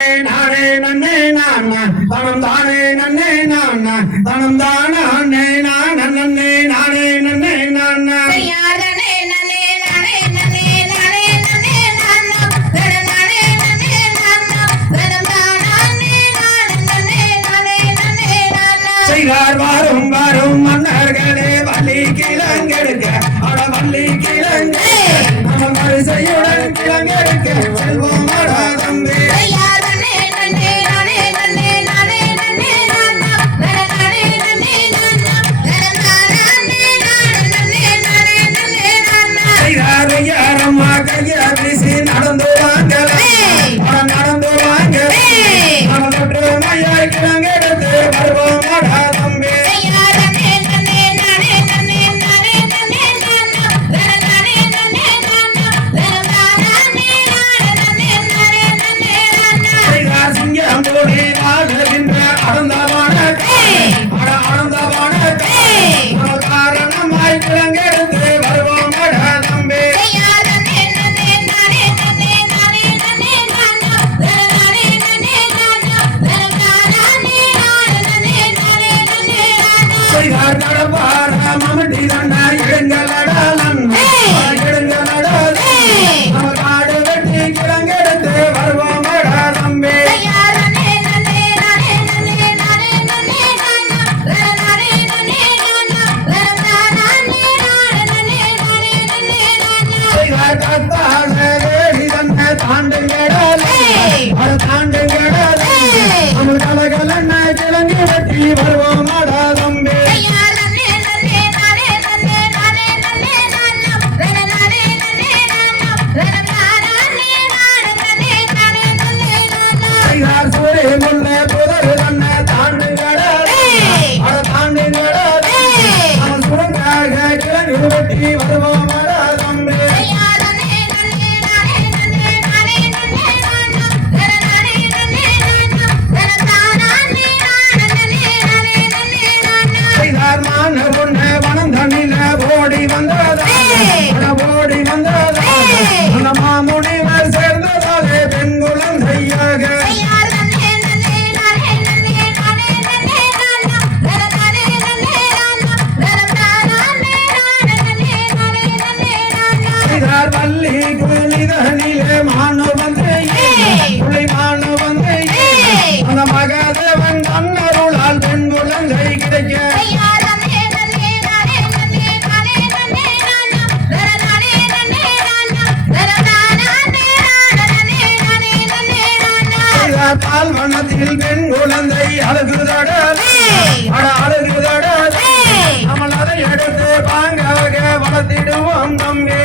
நானே நன்னே நான் தனம் தானே நன்னே நான் தனம் தான அண்ணே நான் நன்னே நானே நன்னே நான் யாரனே நன்னே நானே நன்னே நானே நன்னே நான் தனம் தானே நன்னே நான் தனம் தான அண்ணே நான் நன்னே நானே நன்னே நான் செய்கார் வாரும் வாரும் மன்னர்களே வள்ளி கிழங்கெடுக்க அட வள்ளி கிழங்கு நம்ம வரிசையுடன் கிழங்கெடுக்க செல்வோம் அட தம்பி நடந்து வாங்கல நடந்து வாங்க கிழங்கெடுத்து வருவோம் தம்பி சிங்கம் கூடி வாழ்கின்ற அடந்தவான காரணமாய் கிழங்கெடுத்து வருவோம் தம்பி கடப்பார மமட்டி தண்ண எடுங்களடலன் எடுங்களடல் நம்ம காடு வெட்டி கிழங்கெடுத்து வருவோம் தம்பி தாண்டுங்கடல் தாண்டுங்கடல் நம்ம கலகலன்ன கிழங்கு வெட்டி வருவோம் தம்பி முன்ன புதரு தன்ன தாண்டுங்கடல் தாண்டுங்கடல் நம்ம சுரங்காக கிழங்கு வெட்டி வருவோம் தம்பி வனம் தண்ணில ஓடி வந்ததா ஓடி வந்ததா அந்த மாமுனிவர் சேர்ந்ததாலே பெண் குழந்தையாக வள்ளி குளிதனிலே மானு வந்து புள்ளி மானு வந்து அந்த மகாதேவன் தன்னருளால் பெண் குழந்தை கிடைக்க பால்வனத்தில் பெண் குழந்தை அழுகுதடல் அழுகுதடல் நம்மள் அதை எடுத்து பாங்காக வளர்த்திடுவோம் தம்பி